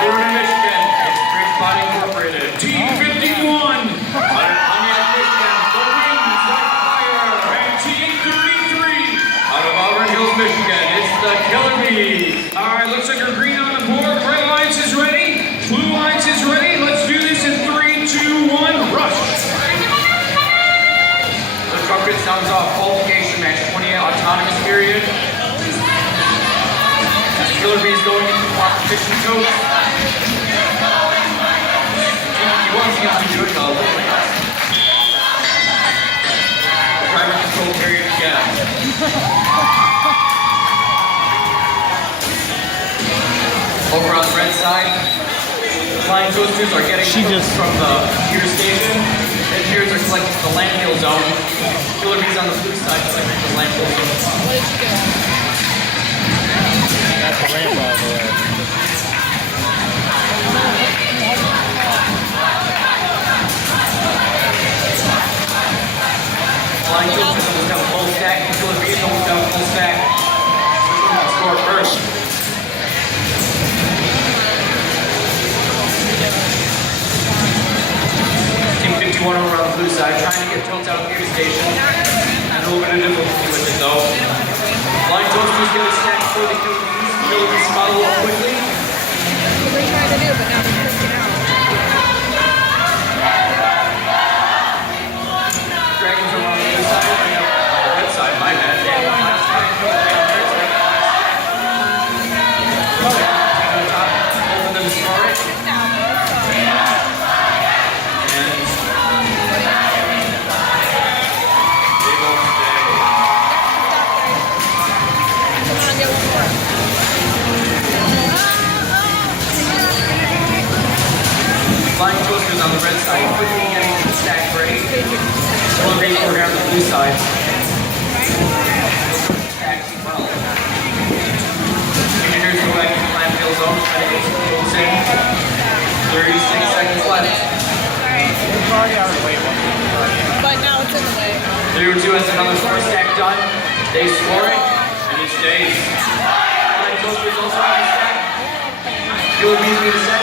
Corunna, Michigan, it's FridgeBot Incorporated. Team 51. Pontiac, Michigan, the Wings on fire. And Team 33. Out of Auburn Hills, Michigan, it's the Killer Bees. All right, looks like our green on the board. Red lights is ready. Blue lights is ready. Let's do this in 3, 2, 1, rush. The trumpet sounds off. Qualification match 20 autonomous period. Killer Bees going into the competition coach. He wants to get some good though. Driver control period again. Over on the red side, flying toasters are getting from the computer station. Engineers are selecting the landfill zone. Killer Bees on the blue side selecting the landfill zone. What did you get? That's the ramp over there. Flying toasters almost have a full stack. Killer Bees almost have a full stack. Which one will score first? Team 51 over on the blue side, trying to get tilts out of the station. And a little bit of difficulty with it though. Flying toasters get a stack for the Killer Bees. Killer Bees follow up quickly. What they trying to do, but now they're freaking out. Dragons over on the blue side, bring up the red side, my bad. Taking the top, both of them score it. Flying toasters on the red side, quickly getting to the stack break. Killer Bees over here on the blue side. Stacks as well. Engineers go back to the landfill zone, trying to get some tilts in. 36 seconds left. But now it's in the way. 3-2 has another first stack done. They score it, and it stays. Flying toasters also on the stack. Killer Bees need a second.